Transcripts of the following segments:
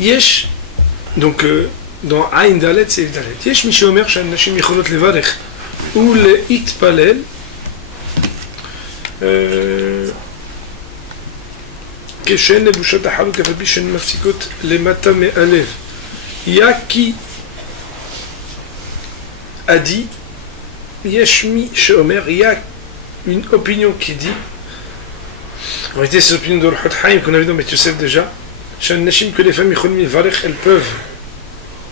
Yesh, donc dans Aïn Dalet, c'est Dalet. Yesh Mishi Omer, Shanashim Yecholot Levarech, ou le Itpalel, Keshen Nebushat Ahalu Kafabi Shen Mafsikot Lemata Me'alev. Yaki a dit, Yesh Mishi Omer, il y a une opinion qui dit, en réalité c'est l'opinion de Ruhot Haïm qu'on a vu dans Beth Yosef déjà, Shanashim, que les femmes Yecholim Levarech, elles peuvent,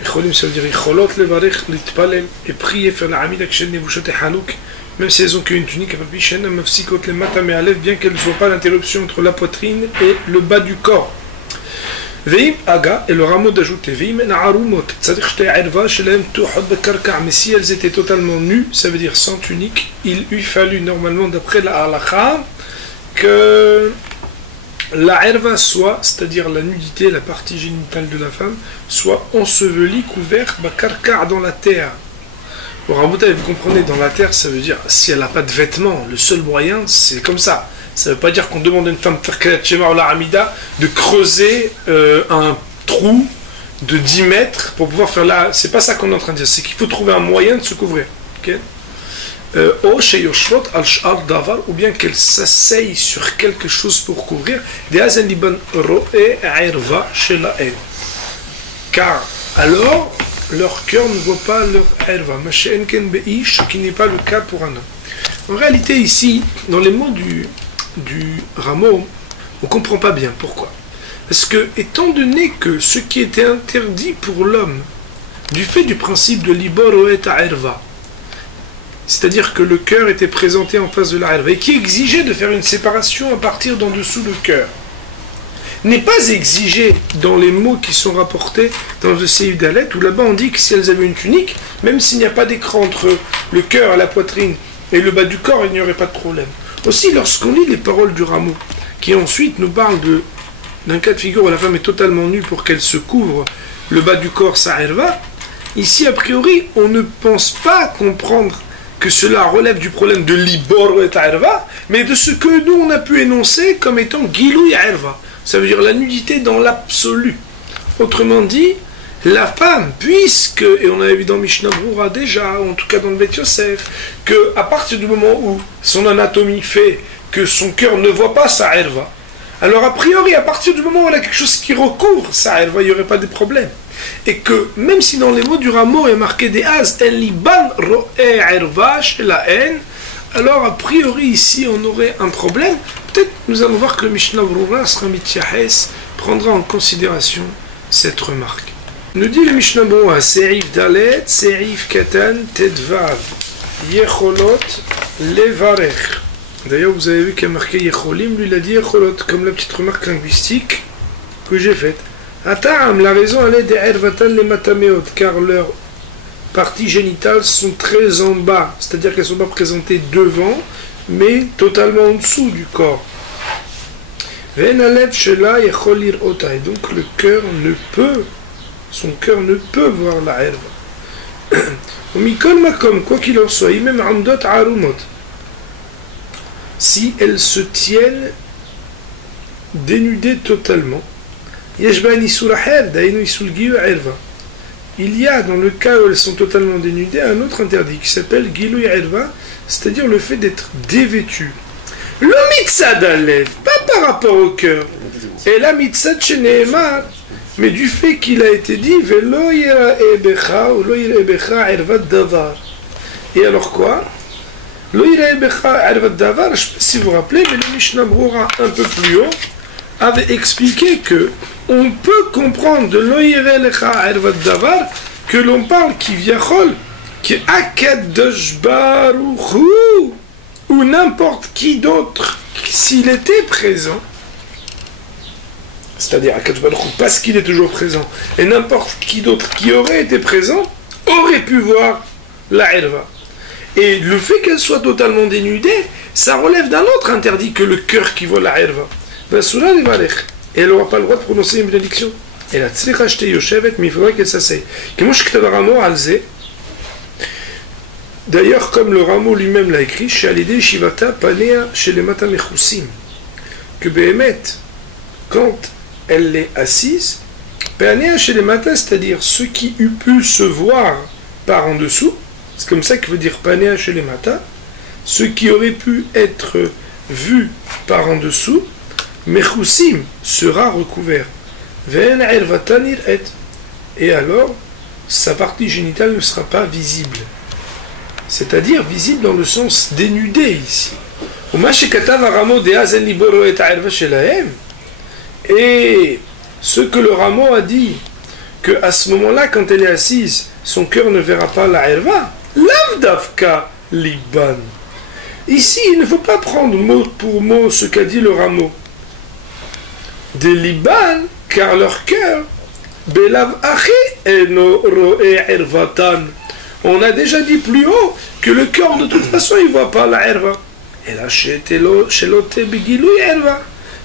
Yecholim ça veut dire Yecholot Levarech, Litpalel, et prier, faire la Hamida Keshen Nebushat Hanouk, même si elles ont qu'une tunique, bien qu'elles ne soient pas l'interruption entre la poitrine et le bas du corps. Veim Aga, et le rameau d'ajouter, Veim Na'arumot, c'est-à-dire mais si elles étaient totalement nues, ça veut dire sans tunique, il eût fallu normalement, d'après la halakha, que la herva soit, c'est-à-dire la nudité, la partie génitale de la femme, soit ensevelie, couverte, bakarka dans la terre. Bon, Rabouta, vous comprenez, dans la terre, ça veut dire, si elle n'a pas de vêtements, le seul moyen, c'est comme ça. Ça ne veut pas dire qu'on demande à une femme de creuser un trou de 10 mètres pour pouvoir faire la... C'est pas ça qu'on est en train de dire, c'est qu'il faut trouver un moyen de se couvrir. Okay? Ou bien qu'elle s'asseye sur quelque chose pour couvrir. Car alors, leur cœur ne voit pas leur herva, ce qui n'est pas le cas pour un homme. En réalité, ici, dans les mots du rameau, on ne comprend pas bien pourquoi. Parce que, étant donné que ce qui était interdit pour l'homme, du fait du principe de libor et herva, c'est-à-dire que le cœur était présenté en face de la herva, et qui exigeait de faire une séparation à partir d'en dessous le cœur, n'est pas exigé dans les mots qui sont rapportés dans le Seif Dalet, où là-bas on dit que si elles avaient une tunique, même s'il n'y a pas d'écran entre le cœur et la poitrine et le bas du corps, il n'y aurait pas de problème. Aussi, lorsqu'on lit les paroles du rameau, qui ensuite nous parle d'un cas de figure où la femme est totalement nue pour qu'elle se couvre le bas du corps, sa herva, ici, a priori, on ne pense pas comprendre que cela relève du problème de libor et herva, mais de ce que nous on a pu énoncer comme étant gilou et herva. Ça veut dire la nudité dans l'absolu. Autrement dit, la femme, puisque, et on avait vu dans Mishnah Brura déjà, ou en tout cas dans le Beth Yosef, qu'à partir du moment où son anatomie fait que son cœur ne voit pas sa herva, alors a priori, à partir du moment où elle a quelque chose qui recouvre sa herva, il n'y aurait pas de problème. Et que, même si dans les mots du rameau est marqué des az, el liban ro'e herva chez la haine, alors a priori ici on aurait un problème. Peut-être nous allons voir que le Mishnah Brura sera mityahes, prendra en considération cette remarque. Nous dit le Mishnah Brura, Seif Dalet, Seif Katan, Tedvav, Yecholot, Levarech. D'ailleurs vous avez vu qu'il y a marqué Yecholim, lui il a dit Yecholot, comme la petite remarque linguistique que j'ai faite. Atam, la raison elle est des Ervatan les Matameot, car leurs parties génitales sont très en bas, c'est-à-dire qu'elles ne sont pas présentées devant, mais totalement en dessous du corps. Et donc le cœur ne peut, son cœur ne peut voir la herva. Quoi qu'il en soit, même amdot arumot, si elles se tiennent dénudées totalement, il y a dans le cas où elles sont totalement dénudées un autre interdit qui s'appelle Gilou Yerva, c'est-à-dire le fait d'être dévêtu. Le mitzad alev, pas par rapport au cœur, et la mitzad sheneemar, mais du fait qu'il a été dit Velo yira'e becha ou lo yira'e becha ervat davar. Et alors quoi? Lo yira'e becha ervat davar, je ne sais pas si vous vous rappelez, mais le Mishnah Brura un peu plus haut avait expliqué que on peut comprendre de lo yira'e lecha ervat davar que l'on parle qui viachol, qui akadosh baruchu, ou n'importe qui d'autre, s'il était présent, c'est-à-dire akadosh baruchu parce qu'il est toujours présent, et n'importe qui d'autre qui aurait été présent, aurait pu voir la herva. Et le fait qu'elle soit totalement dénudée, ça relève d'un autre interdit que le cœur qui voit la herva. Et elle n'aura pas le droit de prononcer une bénédiction. Elle a tzricha acheté yoshevet, mais il faudrait qu'elle s'asseye. D'ailleurs, comme le rameau lui-même l'a écrit, chez Alidé Shivata Panea chez les Matamechousim, que Behemet, quand elle est assise, Péania chez les matins, c'est-à-dire ce qui eût pu se voir par en dessous, c'est comme ça qu'il veut dire Péania chez les matins, ce qui aurait pu être vu par en dessous, Mechoussim sera recouvert. Et alors, sa partie génitale ne sera pas visible. C'est-à-dire visible dans le sens dénudé ici. Et ce que le rameau a dit, qu'à ce moment-là, quand elle est assise, son cœur ne verra pas la herva, l'avdavka liban. Ici, il ne faut pas prendre mot pour mot ce qu'a dit le rameau. Des Liban, car leur cœur, belav achi eno roe ervatan. On a déjà dit plus haut que le cœur, de toute façon, il ne voit pas la herva. Et là, shelote begilui herva.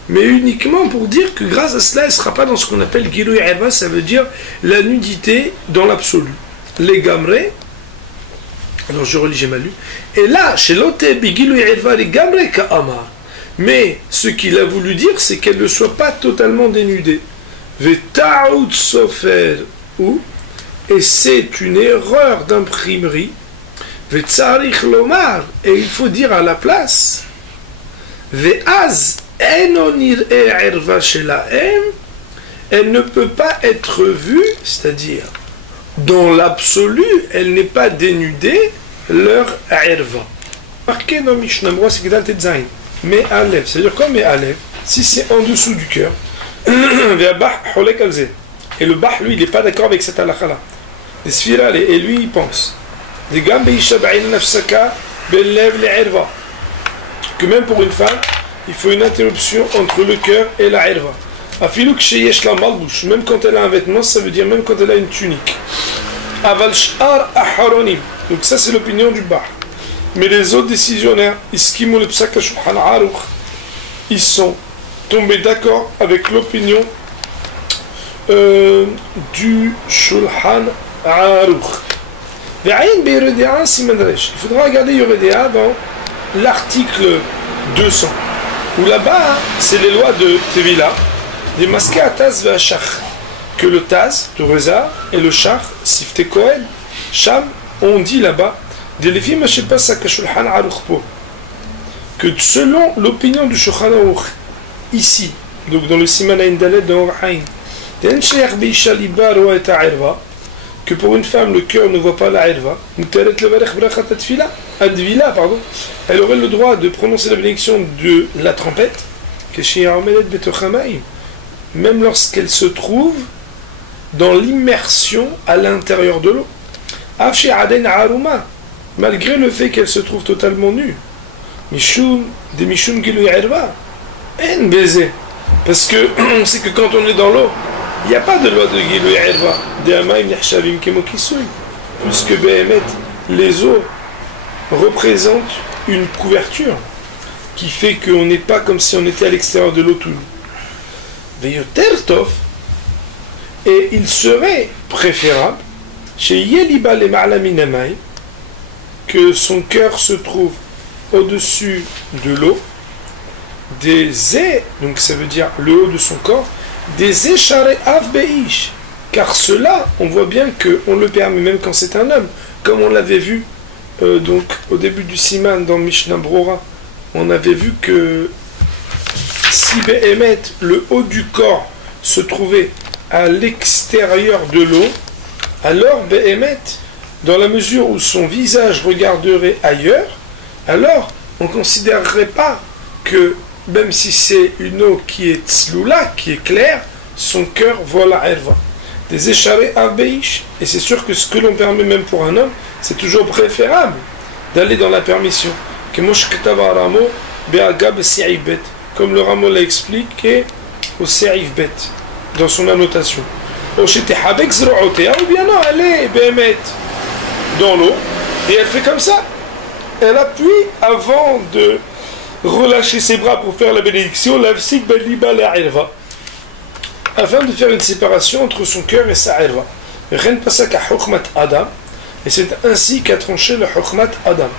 Mais uniquement pour dire que grâce à cela, elle ne sera pas dans ce qu'on appelle gilui herva, ça veut dire la nudité dans l'absolu. Les gamrés. Alors je relis, j'ai mal lu. Et là, chez l'ote bigilou erva les gamre ka'amar. Mais ce qu'il a voulu dire, c'est qu'elle ne soit pas totalement dénudée. Veta'out sofer ou, et c'est une erreur d'imprimerie. Ve'tsarich lomar, et il faut dire à la place. Ve'az enonir erva shelaem, elle ne peut pas être vue, c'est-à-dire dans l'absolu, elle n'est pas dénudée, leur erva. Marqué dans Mishnah, c'est Gdal Tetzain. Mais Aleph, c'est-à-dire quoi mais Aleph? Si c'est en dessous du cœur, et le Bah, lui, il n'est pas d'accord avec cette halakha-là. Les Sphira, et lui, il pense. Que même pour une femme, il faut une interruption entre le cœur et la erva. Même quand elle a un vêtement, ça veut dire même quand elle a une tunique. Donc ça c'est l'opinion du Bah. Mais les autres décisionnaires, ils sont tombés d'accord avec l'opinion du Shulchan Aruch. Il faudra regarder Yoredea dans l'article 200, où là-bas, c'est les lois de Tevila, des masqués à Taz ve Shach, que le Taz, le Reza, et le Shach, Sifte Kohen, Sham, on dit là-bas, que selon l'opinion du Shulchan Aruch, ici, donc dans le Siman Ayin Dalet de Orahain, que pour une femme le cœur ne voit pas la erva, elle aurait le droit de prononcer la bénédiction de la trompette, même lorsqu'elle se trouve dans l'immersion à l'intérieur de l'eau, malgré le fait qu'elle se trouve totalement nue. Parce que on sait que quand on est dans l'eau, il n'y a pas de loi de Gilou Erva, puisque Behemet, les eaux représentent une couverture qui fait qu'on n'est pas comme si on était à l'extérieur de l'eau tout nu. Et il serait préférable chez Yeliba le Ma'laminamai que son cœur se trouve au-dessus de l'eau, des ais, donc ça veut dire le haut de son corps, des écharés avbeish, car cela, on voit bien qu'on le permet même quand c'est un homme, comme on l'avait vu donc au début du Siman dans Mishnah Brora, on avait vu que si Behemet, le haut du corps, se trouvait à l'extérieur de l'eau, alors Behemet, dans la mesure où son visage regarderait ailleurs, alors on ne considérerait pas que même si c'est une eau qui est tzloula, qui est claire, son cœur voit la erva. Des écharés avbeish. Et c'est sûr que ce que l'on permet même pour un homme, c'est toujours préférable d'aller dans la permission. Comme le Rameau l'a expliqué au Se'if Bet, dans son annotation. Ou bien non, elle est Behemet dans l'eau, et elle fait comme ça. Elle appuie avant de relâcher ses bras pour faire la bénédiction, afin de faire une séparation entre son cœur et sa erva. Et c'est ainsi qu'a tranché le Hukmat Adam.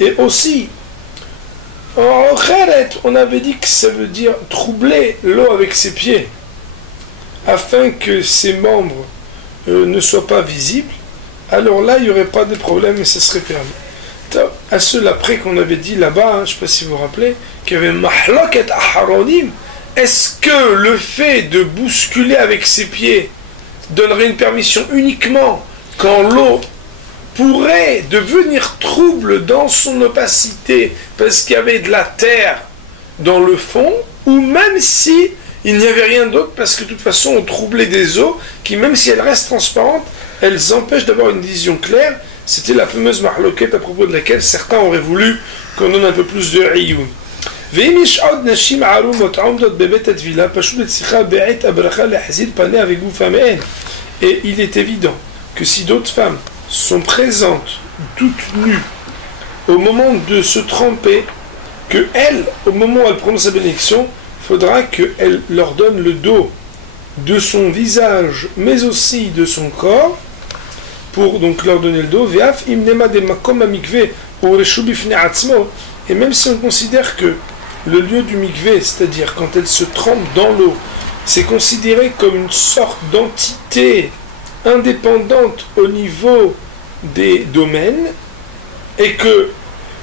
Et aussi, en kheret, on avait dit que ça veut dire troubler l'eau avec ses pieds, afin que ses membres ne soient pas visibles. Alors là, il n'y aurait pas de problème et ça serait permis. À ceux après qu'on avait dit là-bas, je ne sais pas si vous vous rappelez, qu'il y avait mahloket aharonim. Est-ce que le fait de bousculer avec ses pieds donnerait une permission uniquement quand l'eau pourrait devenir trouble dans son opacité parce qu'il y avait de la terre dans le fond, ou même si il n'y avait rien d'autre parce que de toute façon on troublait des eaux qui, même si elles restent transparentes, elles empêchent d'avoir une vision claire. C'était la fameuse mahloket à propos de laquelle certains auraient voulu qu'on donne un peu plus de riyun. Et il est évident que si d'autres femmes sont présentes toutes nues au moment de se tremper, que elle, au moment où elle prononce sa bénédiction, il faudra qu'elle leur donne le dos de son visage mais aussi de son corps pour donc leur donner le dos. Et même si on considère que le lieu du mikvé, c'est-à-dire quand elle se trempe dans l'eau, c'est considéré comme une sorte d'entité indépendante au niveau des domaines, et que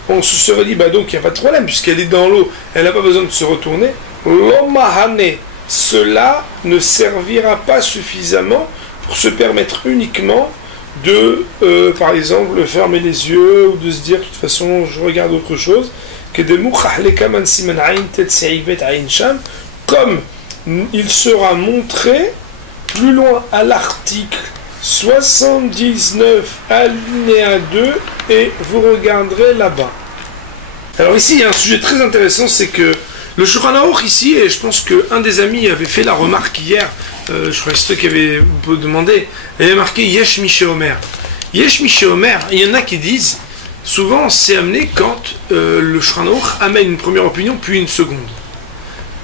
on se serait dit, donc il n'y a pas de problème, puisqu'elle est dans l'eau, elle n'a pas besoin de se retourner, l'omahane, cela ne servira pas suffisamment pour se permettre uniquement de, par exemple, fermer les yeux, ou de se dire, de toute façon, je regarde autre chose, que de comme il sera montré plus loin à l'article 79 alinéa 2 et vous regarderez là-bas. Alors ici il y a un sujet très intéressant, c'est que le Shulchan Aruch ici, et je pense qu'un des amis avait fait la remarque hier, je crois que c'est toi qui avait demandé, il avait marqué Yesh Miché Omer. Yesh Miché Omer, il y en a qui disent, souvent c'est amené quand le Shulchan Aruch amène une première opinion puis une seconde.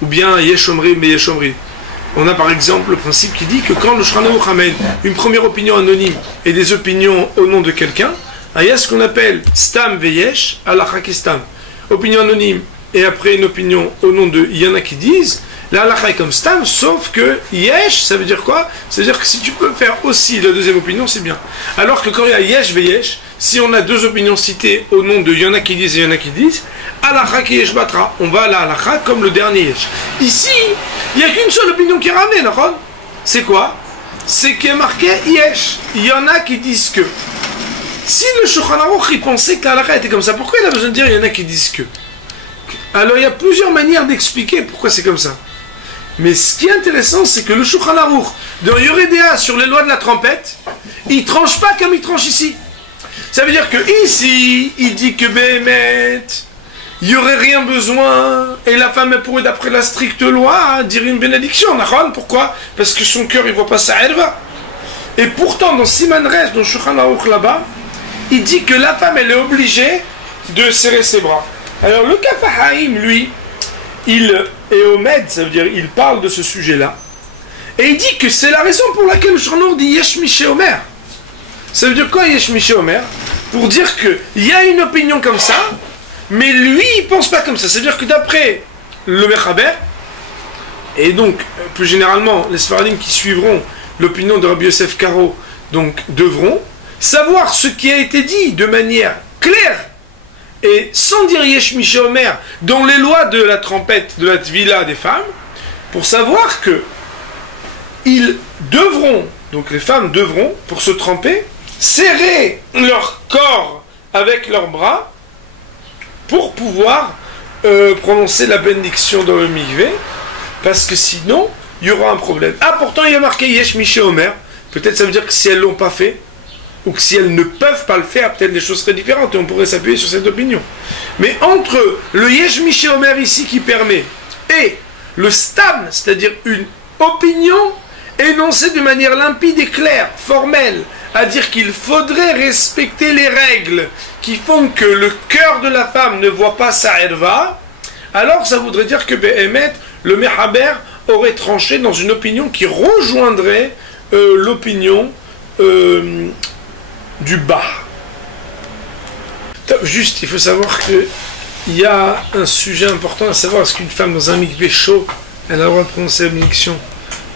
Ou bien Yesh Omri, mais Yesh Omri. On a par exemple le principe qui dit que quand le Shulchan Aruch amène une première opinion anonyme et des opinions au nom de quelqu'un, il y a ce qu'on appelle Stam Veyesh, Halakha Kestam. Opinion anonyme et après une opinion au nom de, il y en a qui disent, la halakha est comme Stam, sauf que Yesh, ça veut dire quoi? Ça veut dire que si tu peux faire aussi la deuxième opinion, c'est bien. Alors que quand il y a Yesh Veyesh, si on a deux opinions citées au nom de, il y en a qui disent et il y en a qui disent, halakha ki yesh batra, on va à la halakha comme le dernier Yesh. Ici, il n'y a qu'une seule opinion qui est ramenée, d'accord? C'est quoi? C'est qu'il y a marqué Yesh. Il y en a qui disent que. Si le Shulchan Aruch il pensait que la halakha était comme ça, pourquoi il a besoin de dire il y en a qui disent que? Alors il y a plusieurs manières d'expliquer pourquoi c'est comme ça. Mais ce qui est intéressant, c'est que le Shulchan Aruch, dans Yoredea sur les lois de la trompette, il tranche pas comme il tranche ici. Ça veut dire que ici, il dit que Béhémet, il n'y aurait rien besoin, et la femme elle pourrait, d'après la stricte loi, dire une bénédiction. Pourquoi? Parce que son cœur il voit pas sa herva. Et pourtant, dans Siman Resh, dans Shulchan Aruch là-bas, il dit que la femme elle est obligée de serrer ses bras. Alors le Kaf HaHaim, lui, il est omed, ça veut dire il parle de ce sujet-là, et il dit que c'est la raison pour laquelle le Shulchan Aruch dit Yesh Miché Omer. Ça veut dire quoi Yesh Miché Omer? Pour dire qu'il y a une opinion comme ça, mais lui il pense pas comme ça. C'est-à-dire que d'après le Mechaber, et donc plus généralement les Sfaradim qui suivront l'opinion de Rabbi Yosef Karo, donc devront savoir ce qui a été dit de manière claire et sans dire Yesh Miché Omer dans les lois de la trompette, de la tvila des femmes, pour savoir que ils devront, donc les femmes devront, pour se tremper, serrer leur corps avec leurs bras pour pouvoir prononcer la bénédiction dans le mikvé, parce que sinon il y aura un problème. Ah, pourtant il y a marqué Yesh Miché Omer, peut-être ça veut dire que si elles ne l'ont pas fait, ou que si elles ne peuvent pas le faire, peut-être les choses seraient différentes et on pourrait s'appuyer sur cette opinion. Mais entre le Yesh Miché Omer ici qui permet et le Stam, c'est-à-dire une opinion énoncée de manière limpide et claire, formelle, à dire qu'il faudrait respecter les règles qui font que le cœur de la femme ne voit pas sa herva, alors ça voudrait dire que Béhémet, le Mechaber, aurait tranché dans une opinion qui rejoindrait l'opinion du bas. Juste, il faut savoir qu'il y a un sujet important à savoir, est-ce qu'une femme dans un mikvé chaud, elle a le droit de prononcer la bénédiction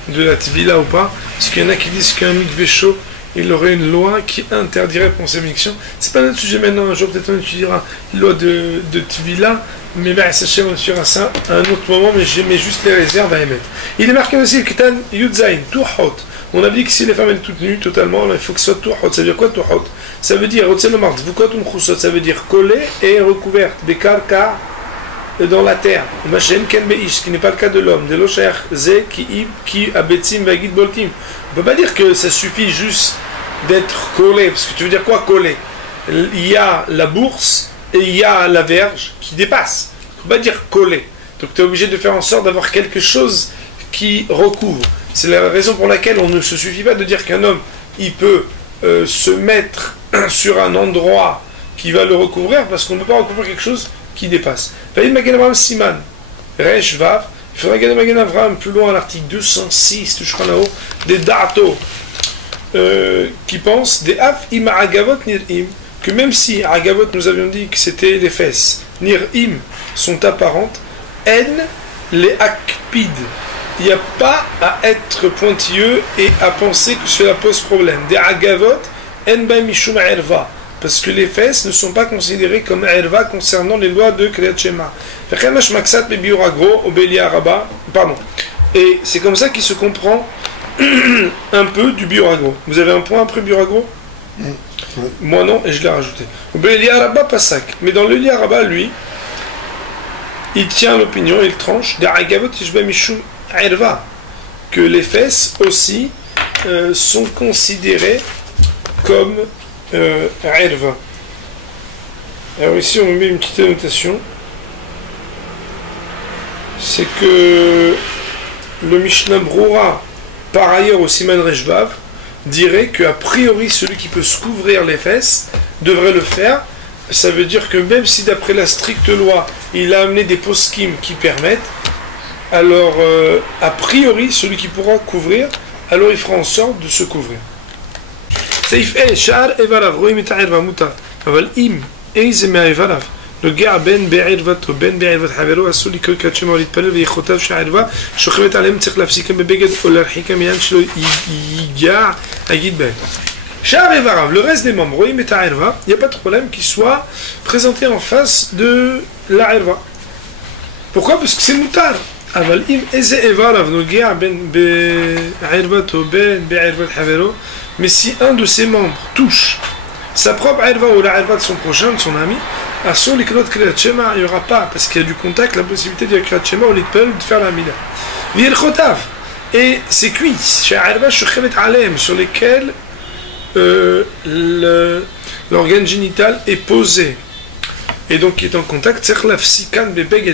de la tvila ou pas? Parce qu'il y en a qui disent qu'un mikvé chaud, il aurait une loi qui interdirait de prononcer la bénédiction. C'est pas notre sujet maintenant, un jour peut-être on étudiera une loi de tvila, mais ben, sachez, on étudiera ça à un autre moment, mais j'ai mis juste les réserves à émettre. Il est marqué aussi, Ketan Yudzain, tout hot. On a dit que si les femmes sont toutes nues totalement, il faut que ce soit tout hot. Ça veut dire quoi tout hot? Ça veut dire, ça veut dire collé et recouverte. Bekarka dans la terre. Ce qui n'est pas le cas de l'homme. De l'osher ze qui abetzim vagid boltim. On ne peut pas dire que ça suffit juste d'être collé. Parce que tu veux dire quoi collé? Il y a la bourse et il y a la verge qui dépasse. On ne peut pas dire collé. Donc tu es obligé de faire en sorte d'avoir quelque chose qui recouvre. C'est la raison pour laquelle on ne se suffit pas de dire qu'un homme il peut se mettre sur un endroit qui va le recouvrir, parce qu'on ne peut pas recouvrir quelque chose qui dépasse. Il faudra regarder Magen Avraham plus loin à l'article 206 du Shulchan Aruch, des Da'ato qui pensent des Af im Agavot Nir'im, que même si Agavot nous avions dit que c'était les fesses, Nir'im sont apparentes, En les Akpid. Il n'y a pas à être pointilleux et à penser que cela pose problème. Des Agavot, En ba mishum erva. Parce que les fesses ne sont pas considérées comme erva concernant les lois de Kriyat Shema. Pardon. Et c'est comme ça qu'il se comprend un peu du biuragro. Vous avez un point après biuragro? Moi non, et je l'ai rajouté. Obéliaraba Pasak. Mais dans le Liaraba, lui, il tient l'opinion, il tranche, que les fesses aussi sont considérées comme erva. Alors ici on met une petite annotation, c'est que le Mishnah Brura, par ailleurs au Siman Reshvav, dirait qu'a priori celui qui peut se couvrir les fesses devrait le faire. Ça veut dire que même si d'après la stricte loi il a amené des poskim qui permettent, alors a priori celui qui pourra couvrir, alors il fera en sorte de se couvrir. סעיף A, שאר איבריו רואים את הערווה מותר, אבל אם איזה מהאיבריו נוגע בין בערוות או בין בערוות חברו, אסור לקרוא קריאת שמע ולהתפלל, ויכולותיו של הערווה שוכבת עליהם צריך להפסיקם בבגד או להרחיקם מיד שלא ייגע הגיד בהם. שאר איבריו, le reste des membres, רואים את הערווה, il n'y a pas de problème qu'il soit présenté en face de la ערווה. Pourquoi? Parce que c'est moutar. אבל אם איזה איבריו נוגע בין בערוות או בין בערוות חברו, mais si un de ses membres touche sa propre erva ou la erva de son prochain, de son ami, à son likrot kriyat shema, il n'y aura pas, parce qu'il y a du contact, la possibilité de kriyat shema ou l'itpel de faire la mida. V'yelchotav, et ses cuisses, chez erva shechevet alem, sur lesquelles l'organe génital est posé, et donc qui est en contact, il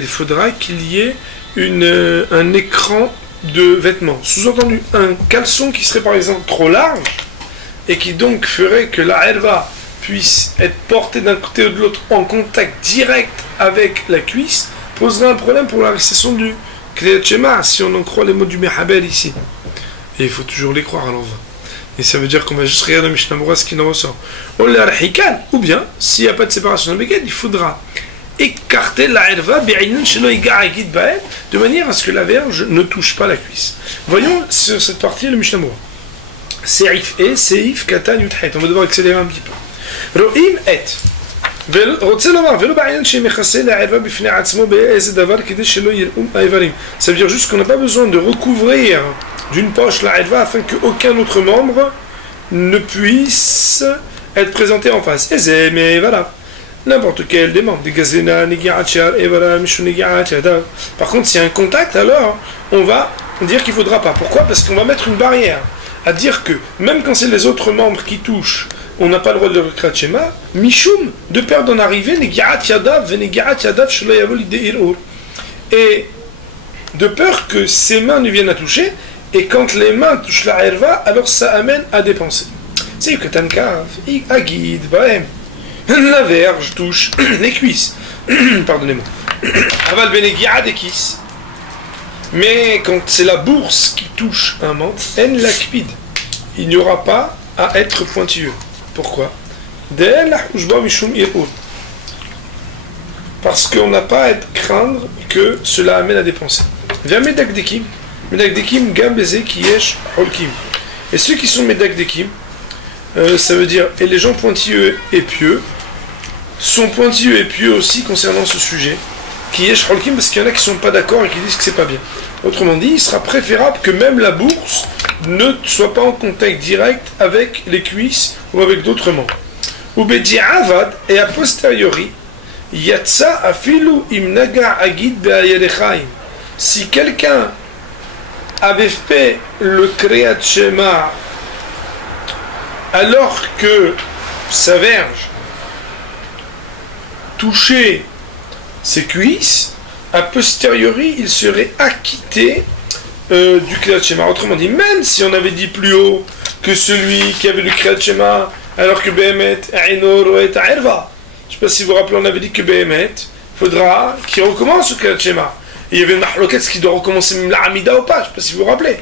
faudra qu'il y ait un écran de vêtements. Sous-entendu, un caleçon qui serait par exemple trop large, et qui donc ferait que la herva puisse être portée d'un côté ou de l'autre en contact direct avec la cuisse, poserait un problème pour la récession du Kriyat Shema, si on en croit les mots du Mehabel ici. Et il faut toujours les croire à l'envers. Et ça veut dire qu'on va juste regarder Mishnah Brura ce qui en ressort. Ou bien, s'il n'y a pas de séparation de Beged, il faudra écarter la herva de manière à ce que la verge ne touche pas la cuisse. Voyons sur cette partie le Mishnah Brura. Seif et Seif Katan Yudhet. On va devoir accélérer un petit peu. Ro'im et. Ça veut dire juste qu'on n'a pas besoin de recouvrir d'une poche la herva afin qu'aucun autre membre ne puisse être présenté en face. Mais voilà. N'importe quel des membres. Par contre, s'il y a un contact, alors on va dire qu'il ne faudra pas. Pourquoi? Parce qu'on va mettre une barrière. À dire que même quand c'est les autres membres qui touchent, on n'a pas le droit de le Kriyat Shema, Mishum, de peur d'en arriver, et de peur que ses mains ne viennent à toucher, et quand les mains touchent la herva, alors ça amène à dépenser. C'est que Tankav, Agid, Bahem, la verge touche les cuisses, pardonnez-moi, Aval Benegia des kisses. Mais quand c'est la bourse qui touche un membre, en lakpid, il n'y aura pas à être pointilleux. Pourquoi? parce qu'on n'a pas à être craindre que cela amène à des pensées. Vers Medakdekim, Medakdekim, Gambeze, Kiyesh, Holkim. Et ceux qui sont Medakdekim, ça veut dire, et les gens pointilleux et pieux, sont pointilleux et pieux aussi concernant ce sujet. Kiyesh, Holkim, parce qu'il y en a qui ne sont pas d'accord et qui disent que c'est pas bien. Autrement dit, il sera préférable que même la bourse ne soit pas en contact direct avec les cuisses ou avec d'autres membres. Ou Bedi'avad, et a posteriori, Yatsa afilu imnaga agid be'ayerechaim. Si quelqu'un avait fait le Kriyat Shema alors que sa verge touchait ses cuisses, a posteriori, il serait acquitté du Kriyat Shema. Autrement dit, même si on avait dit plus haut que celui qui avait le Kriyat Shema, alors que Behemet, Aino, Roet, Aerva. Je ne sais pas si vous vous rappelez, on avait dit que Behemet, il faudra qu'il recommence le Kriyat Shema. Et il y avait une mahloket qui doit recommencer même la Hamida ou pas, je ne sais pas si vous vous rappelez.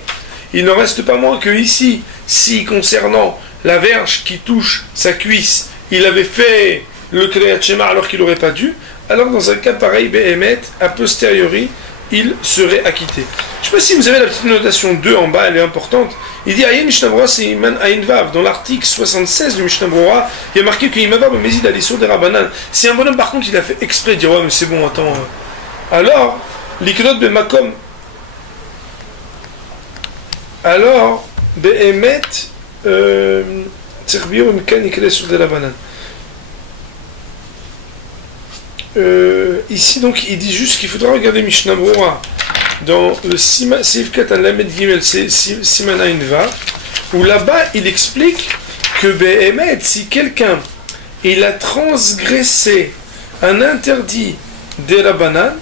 Il n'en reste pas moins que ici, si concernant la verge qui touche sa cuisse, il avait fait le Kriyat Shema alors qu'il n'aurait pas dû, alors dans un cas pareil, Behemet, a posteriori, il serait acquitté. Je ne sais pas si vous avez la petite notation 2 en bas, elle est importante. Il dit Ayen Mishnah Brura, c'est Iman Ayin Vav. Dans l'article 76 du Mishnah Brura, il y a marqué que Imavav Mezid Aliso de Rabbanan. Si un bonhomme par contre il a fait exprès de dire ouais, mais c'est bon, attends. Alors, l'Iknot Bemakom. Alors, Behemet, Tserbio Mkan Ikele sur de Rabbanan. Ici donc il dit juste qu'il faudra regarder Mishnah Brura dans le Seif Katan Lamed Gimel Siman Ayin Vav, où là-bas il explique que Behemet, si quelqu'un il a transgressé un interdit des Rabbanan,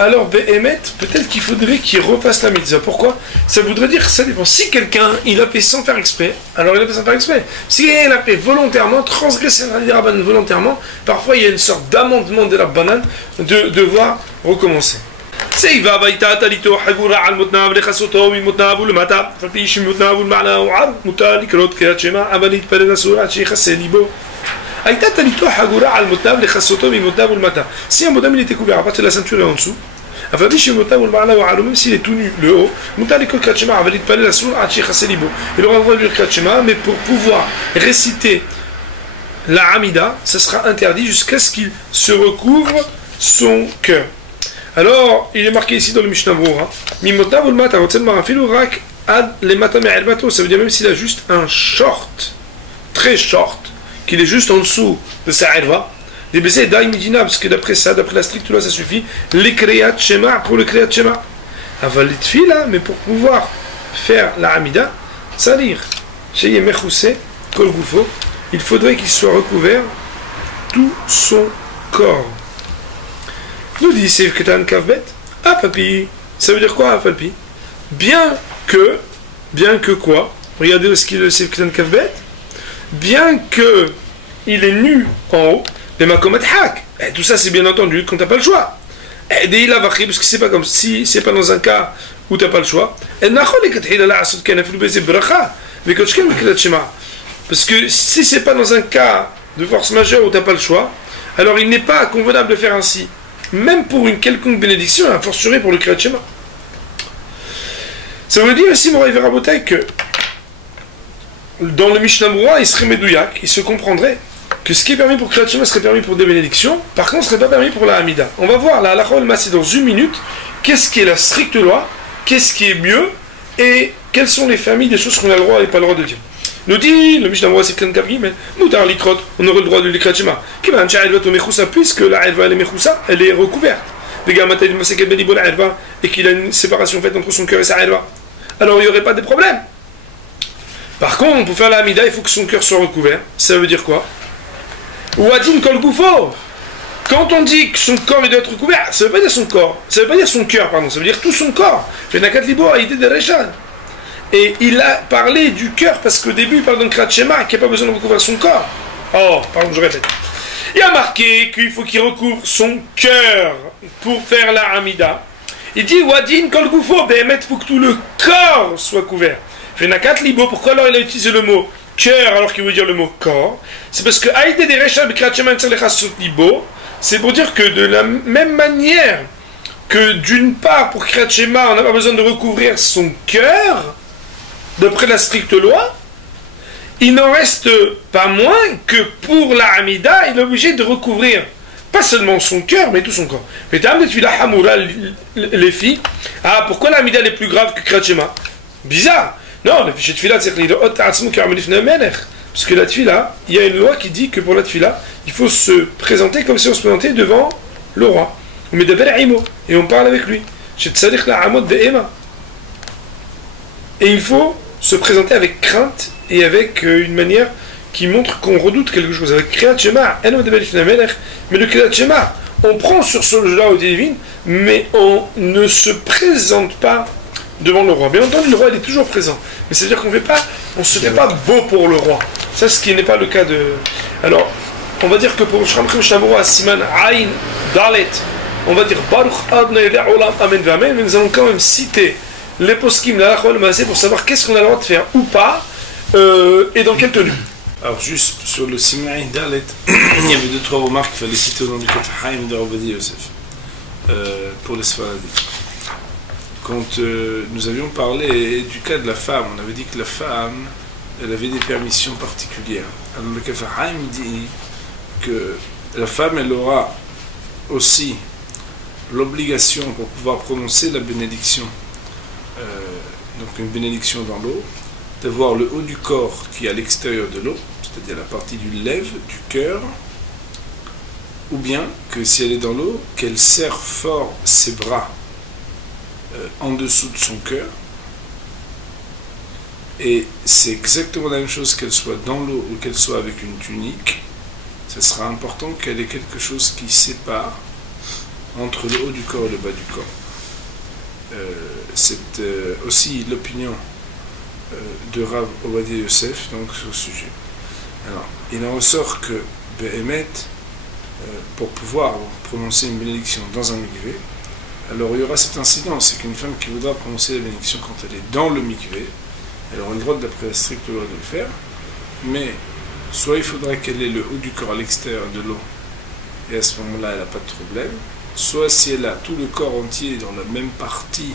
alors Behemet, peut-être qu'il faudrait qu'il refasse la mitzvah. Pourquoi? Ça voudrait dire que ça dépend. Si quelqu'un il a fait sans faire exprès, alors il a fait sans faire exprès. Si il a fait volontairement, transgressé un interdit des Rabbanan volontairement, parfois il y a une sorte d'amendement des Rabbanan de devoir recommencer. سيفا بيتا تليتو حجورا على المتناب لخصوتو من متناب المتا فبيش متناب المعنى وعرض متالي كروت كاتشما عملية بلنا سورة شيخ السليبو أيتا تليتو حجورا على المتناب لخصوتو من متناب المتا si un bonhomme il était couvert à partir de la ceinture et en dessous فبيش متناب المعنى وعرض même s'il est tout nu le haut متالي كروت كاتشما عملية بلنا سورة شيخ السليبو il aura le droit de lire Kratchema mais pour pouvoir réciter la Hamida ça sera interdit jusqu'à ce qu'il se recouvre son cœur. Alors, il est marqué ici dans le Mishnah Brura, ça veut dire même s'il a juste un short, très short, qu'il est juste en dessous de sa erva, des baisers d'Aïmidina, parce que d'après ça, d'après la stricte loi, ça suffit, les Kriyat Shema pour le Kriyat Shema. Avalit fila, mais pour pouvoir faire la Hamida, ça lire, chez Yemechoussé, Kol Goufo, il faudrait qu'il soit recouvert tout son corps. Nous dit Seif Ketan Kavbet, Afapi. Ça veut dire quoi Afapi? Bien que quoi? Regardez ce qu'il est le Seif Ketan Kavbet. Bien que il est nu en haut, les makomat hak. Et tout ça c'est bien entendu quand t'as pas le choix. Et des il a vaché parce que c'est pas comme si c'est pas dans un cas où t'as pas le choix. Et nachol et kathila la asot kana filu beze bracha. Mais quand je parce que si c'est pas dans un cas de force majeure où t'as pas le choix, alors il n'est pas convenable de faire ainsi. Même pour une quelconque bénédiction, a fortiori pour le Kriyat Shema. Ça veut dire aussi, Moraï Verabotai, que dans le Mishnah Brura, il serait médouillac, il se comprendrait que ce qui est permis pour Kriyat Shema serait permis pour des bénédictions, par contre, ce ne serait pas permis pour la Hamida. On va voir la halakha wal ma'aseh dans une minute, qu'est-ce qui est la stricte loi, qu'est-ce qui est mieux, et quelles sont les familles des choses qu'on a le droit et pas le droit de dire. Nous dit le Mishnah Brura c'est Klan Kapri, mais Moutar Likrot, on aurait le droit de l'Ikrat Shema. Puisque la Erva elle est Mechoussa, elle est recouverte. Et qu'il a une séparation faite entre son cœur et sa Erva. Alors il n'y aurait pas de problème. Par contre, pour faire la Hamida, il faut que son cœur soit recouvert. Ça veut dire quoi? Ouadin Kol Goufo. Quand on dit que son corps il doit être recouvert, ça ne veut pas dire son corps, ça ne veut pas dire son cœur, pardon, ça veut dire tout son corps. Fenakat Libo a idée de Recha. Et il a parlé du cœur parce qu'au début il parle d'un Kriyat Shema qui n'a pas besoin de recouvrir son corps. Oh, pardon, je répète. Il a marqué qu'il faut qu'il recouvre son cœur pour faire la Hamida. Il dit Wadin Kol Goufo, Behemet, faut que tout le corps soit couvert. Fenakat Libo, pourquoi alors il a utilisé le mot cœur alors qu'il veut dire le mot corps? C'est parce que Aïdé des Recha Kriyat Shema Libo, c'est pour dire que de la même manière que d'une part, pour Kriyat Shema, on n'a pas besoin de recouvrir son cœur, d'après la stricte loi, il n'en reste pas moins que pour la Hamida, il est obligé de recouvrir pas seulement son cœur, mais tout son corps. Mais t'as tu la Hamoura, les filles. Ah, pourquoi la Hamida est plus grave que Kriyat Shema? Bizarre. Non, la fiche de Tfila, c'est parce que la Tfila, il y a une loi qui dit que pour la Tfila, il faut se présenter comme si on se présentait devant le roi. Et on parle avec lui. Et il faut se présenter avec crainte et avec une manière qui montre qu'on redoute quelque chose. Avec Kriyat Shema, mais le Kriyat Shema, on prend sur ce jeu-là au divin, mais on ne se présente pas devant le roi. Bien entendu, le roi il est toujours présent, mais c'est-à-dire qu'on ne se fait pas beau pour le roi. Ça, ce qui n'est pas le cas de. Alors, on va dire que pour Shramchim Shamuro à Siman Aïn Dalet, on va dire Baruch Adonai Le'olam Amen V'Amen, mais nous allons quand même citer les poskim, la Lachol Maaseh, pour savoir qu'est-ce qu'on a le droit de faire ou pas, et dans quelle tenue. Alors juste sur le Siman Aïn Dalet, il y avait 2-3 remarques qu'il fallait citer au nom du Kaf Haïm de Rabbi Yosef pour les Sfaradim. Quand nous avions parlé du cas de la femme, on avait dit que la femme, elle avait des permissions particulières. Alors le Kaf Haïm dit que la femme, elle aura aussi l'obligation pour pouvoir prononcer la bénédiction, donc une bénédiction dans l'eau, d'avoir le haut du corps qui est à l'extérieur de l'eau, c'est-à-dire la partie du lèvre, du cœur, ou bien que si elle est dans l'eau, qu'elle serre fort ses bras en dessous de son cœur, et c'est exactement la même chose qu'elle soit dans l'eau ou qu'elle soit avec une tunique. Ce sera important qu'elle ait quelque chose qui sépare entre le haut du corps et le bas du corps. C'est aussi l'opinion de Rav Ovadia Yosef donc, sur ce sujet. Alors, il en ressort que Behemet, pour pouvoir prononcer une bénédiction dans un mikvé, alors il y aura cet incident, c'est qu'une femme qui voudra prononcer la bénédiction quand elle est dans le mikvé, elle aura le droit d'après la stricte loi de le faire, mais soit il faudra qu'elle ait le haut du corps à l'extérieur de l'eau, et à ce moment-là elle n'a pas de problème, soit si elle a tout le corps entier dans la même partie,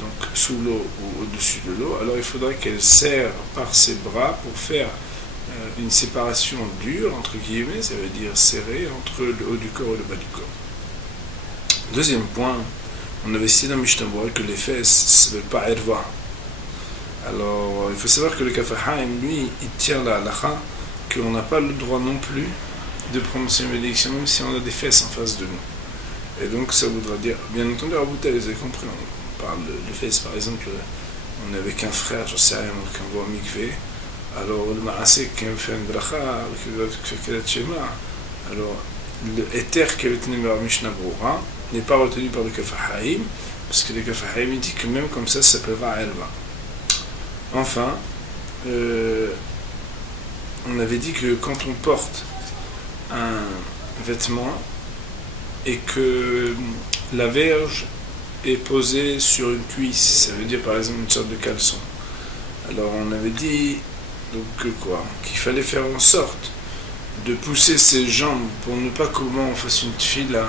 donc sous l'eau ou au-dessus de l'eau, alors il faudra qu'elle serre par ses bras pour faire une séparation dure, entre guillemets, ça veut dire serrée, entre le haut du corps et le bas du corps. Deuxième point, on avait cité dans Mishnah Berurah que les fesses, ça ne s'appelle pas erva. Alors, il faut savoir que le Kaf Haïm, lui, il tient la halakha qu'on n'a pas le droit non plus de prononcer une bénédiction, même si on a des fesses en face de nous. Et donc, ça voudra dire, bien entendu, à Rabouta, vous avez compris, on parle de fesses, par exemple, on est avec un frère, je sais rien, qu'on voit mikvé, alors le ma'aseh qui fait une bracha, qui fait Kriyat Shema, alors le éther qui avait tenu par Mishnah Berurah n'est pas retenu par le Kaf Haïm, parce que le Kaf Haïm dit que même comme ça s'appellera Erva. Enfin, on avait dit que quand on porte un vêtement et que la verge est posée sur une cuisse, ça veut dire par exemple une sorte de caleçon. Alors on avait dit donc quoi, qu'il fallait faire en sorte de pousser ses jambes pour ne pas qu'on fasse une tfila.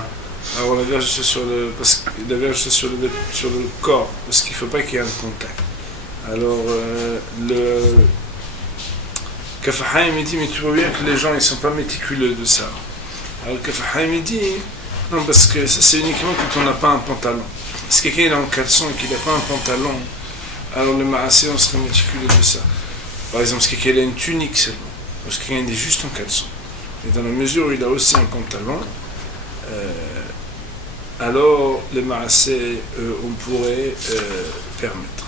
Alors la verge soit sur le corps, parce qu'il ne faut pas qu'il y ait un contact. Alors le Kaf Haïm dit, mais tu vois bien que les gens ils sont pas méticuleux de ça. Alors le Kaf Haïm dit, non, parce que ça c'est uniquement quand on n'a pas un pantalon. Si quelqu'un est en caleçon et qu'il n'a pas un pantalon, alors le ma'aseh on serait méticuleux de ça. Par exemple, si quelqu'un a une tunique seulement, parce que quelqu'un est juste en caleçon. Et dans la mesure où il a aussi un pantalon, alors les ma'aseh on pourrait permettre.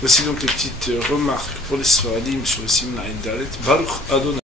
Voici donc les petites remarques pour les Sfaradim sur le Siman Aïn Dalet. Baruch Adonai.